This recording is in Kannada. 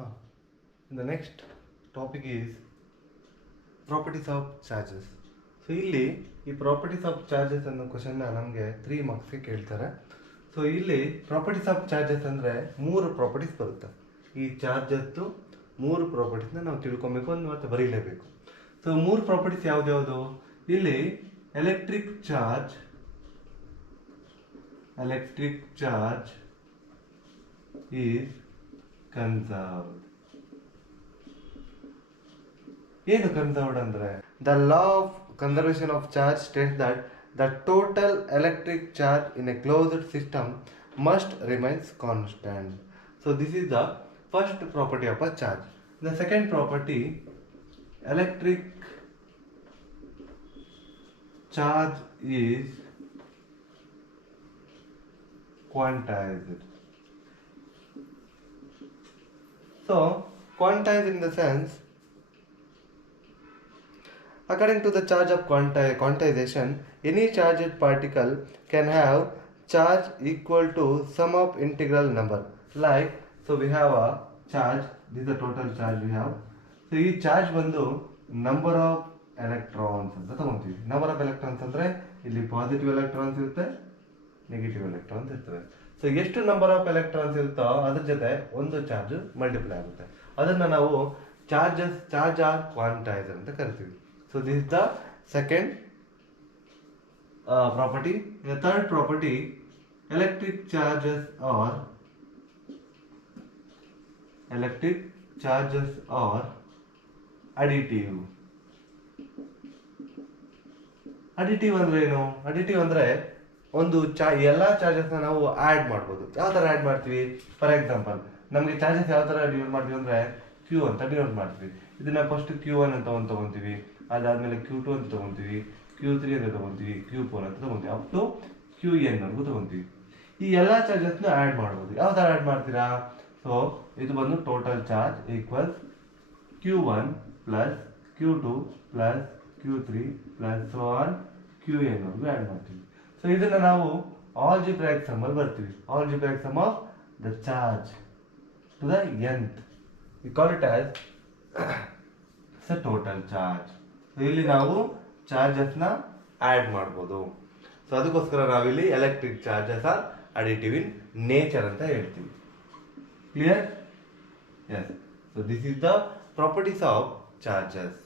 Ah, the next topic is properties of charges. So ಇಲ್ಲಿ ಈ ಪ್ರಾಪರ್ಟೀಸ್ ಆಫ್ ಚಾರ್ಜಸ್ ಅನ್ನೋ ಕ್ವಶನ್ನ ನಮಗೆ 3 ಮಾರ್ಕ್ಸ್ಗೆ ಕೇಳ್ತಾರೆ. ಸೊ ಇಲ್ಲಿ ಪ್ರಾಪರ್ಟೀಸ್ ಆಫ್ ಚಾರ್ಜಸ್ ಅಂದರೆ 3 ಪ್ರಾಪರ್ಟೀಸ್ ಬರುತ್ತೆ. ಈ ಚಾರ್ಜಸ್ದು 3 ಪ್ರಾಪರ್ಟೀಸ್ನ ನಾವು ತಿಳ್ಕೊಬೇಕು ಮತ್ತು ಬರೀಲೇಬೇಕು. So 3 properties ಯಾವ್ದ್ಯಾವುದು? ಇಲ್ಲಿ ಎಲೆಕ್ಟ್ರಿಕ್ ಚಾರ್ಜ್ ಈಸ್ ಕನ್ಸರ್ವ್ಡ್. ಏನು ಕನ್ಸರ್ವ್ಡ್ ಅಂದರೆ the law of conservation of charge States that the total electric charge in a closed system must remains constant. So this is the first property of a charge. The second property, electric charge is quantized. So quantized in the sense, according to the charge of quantization, any charged particle can have charge equal to sum of integral number. Like, so we have a charge, this is the total charge we have. So ಈ ಚಾರ್ಜ್ ಬಂದು ನಂಬರ್ ಆಫ್ ಎಲೆಕ್ಟ್ರಾನ್ಸ್ ಅಂತ ತಗೊಂತೀವಿ. ನಂಬರ್ ಆಫ್ ಎಲೆಕ್ಟ್ರಾನ್ಸ್ ಅಂದರೆ ಇಲ್ಲಿ ಪಾಸಿಟಿವ್ ಎಲೆಕ್ಟ್ರಾನ್ಸ್ ಇರುತ್ತೆ, ನೆಗೆಟಿವ್ ಎಲೆಕ್ಟ್ರಾನ್ಸ್ ಇರ್ತವೆ. ಸೊ ಎಷ್ಟು ನಂಬರ್ ಆಫ್ ಎಲೆಕ್ಟ್ರಾನ್ಸ್ ಇರುತ್ತೋ ಅದ್ರ ಜೊತೆ ಒಂದು ಚಾರ್ಜ್ ಮಲ್ಟಿಪ್ಲೈ ಆಗುತ್ತೆ. ಅದನ್ನು ನಾವು ಚಾರ್ಜ್ ಆರ್ ಕ್ವಾಂಟೈಸರ್ ಅಂತ ಕರಿತೀವಿ. So this is the second property. The third property, electric charges are additive. Additive ಅಂದ್ರೆ ಏನು? ಅಡಿಟಿವ್ ಅಂದ್ರೆ ಒಂದು ಎಲ್ಲ ಚಾರ್ಜಸ್ನ ನಾವು ಆ್ಯಡ್ ಮಾಡ್ಬೋದು. ಯಾವ ಥರ ಆ್ಯಡ್ ಮಾಡ್ತೀವಿ? ಫಾರ್ ಎಕ್ಸಾಂಪಲ್, ನಮಗೆ ಚಾರ್ಜಸ್ ಯಾವ ಥರ ಡಿವೈಡ್ ಮಾಡ್ತೀವಿ ಅಂದರೆ ಕ್ಯೂ ಅಂತ ಡಿವೈಡ್ ಮಾಡ್ತೀವಿ. ಇದನ್ನ ಫಸ್ಟ್ Q1 ಅಂತ ಒಂದು ತೊಗೊತೀವಿ, ಅದಾದಮೇಲೆ Q2 ಅಂತ ತೊಗೊತೀವಿ, Q3 ಅಂತ ತೊಗೊತೀವಿ, Q4 ಅಂತ ತೊಗೊತೀವಿ, ಅಪ್ ಟು Qn ವರೆಗೂ ತೊಗೊತೀವಿ. ಈ ಎಲ್ಲ ಚಾರ್ಜಸ್ನ ಆ್ಯಡ್ ಮಾಡ್ಬೋದು. ಯಾವ ಥರ ಆ್ಯಡ್ ಮಾಡ್ತೀರಾ? ಸೊ ಇದು ಬಂದು total charge equals Q1 plus Q2 plus Q3 plus so on Qn ವರೆಗೂ ಆ್ಯಡ್ ಮಾಡ್ತೀವಿ. ಸೊ ಇದನ್ನು ನಾವು ಆಲ್ಜಿಬ್ರಾಯಿಕ್ ಸಮ್ ಅಲ್ಲಿ ಬರ್ತೀವಿ. Algebraic sum of the charge to the nth. We call it as total charge. ಇಲ್ಲಿ ನಾವು ಚಾರ್ಜಸ್ನ ಆ್ಯಡ್ ಮಾಡ್ಬೋದು. ಸೊ ಅದಕ್ಕೋಸ್ಕರ ನಾವಿಲ್ಲಿ electric charges are additive in nature ಅಂತ ಹೇಳ್ತೀವಿ. Clear? Yes. So this is the properties of charges.